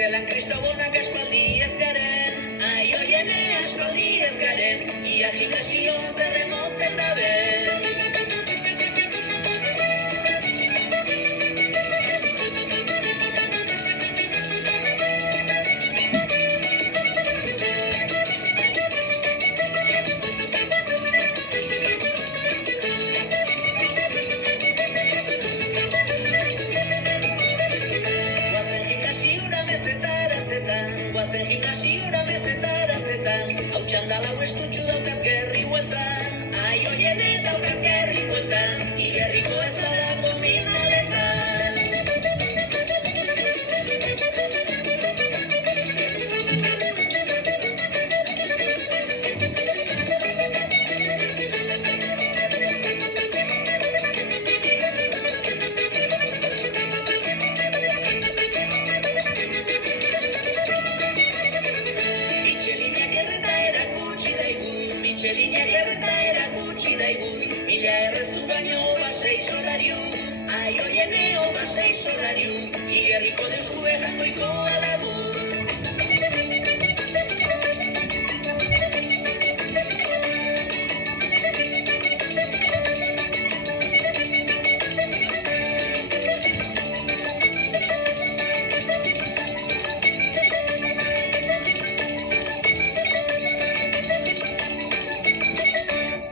Zelan kristobonak aspaldi ez garen, aioiene aspaldi ez garen, ia gimnasion zerremoten dabe. Guazen gimnasiora mezetara zetan, hau txandala huestutxu daukat gerri bueltan, aioiene daukat gerri bueltan, igerriko ez badago minaletan. Txelinak erreta erakutsi daigun, mila errezu baino basei solariu, aioiene basei solariu, igerriko deuskue jangoiko alagu.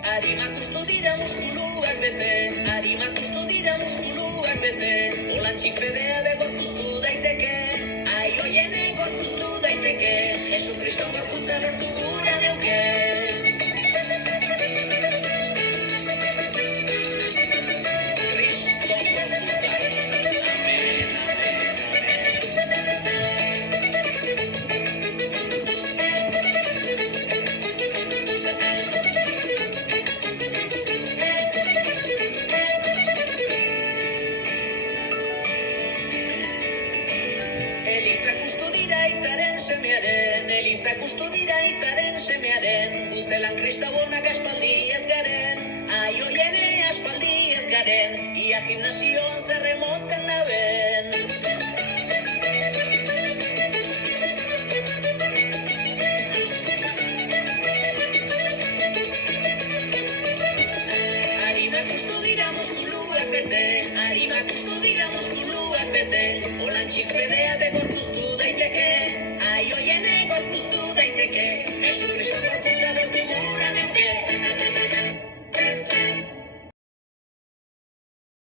Harimatustu dira muskuluak bete, olantxik fedea begortuztu daiteke, aioiene gortuztu daiteke, Jesu Kriston gorputza lortu gura neuke. Kriston gorputza, amen, Eliza kustu dira itaren semearen, guzelan kristabonak aspaldi ez garen, aioiene aspaldi ez garen, ia gimnasioan zerremoten daben. Harimak ustu dira muskuluak bete, harimak ustu dira muskuluak bete, olantxik fedea begortuztu daiteke, aioiene gorpuztu daiteke, Jesu Kriston gorputza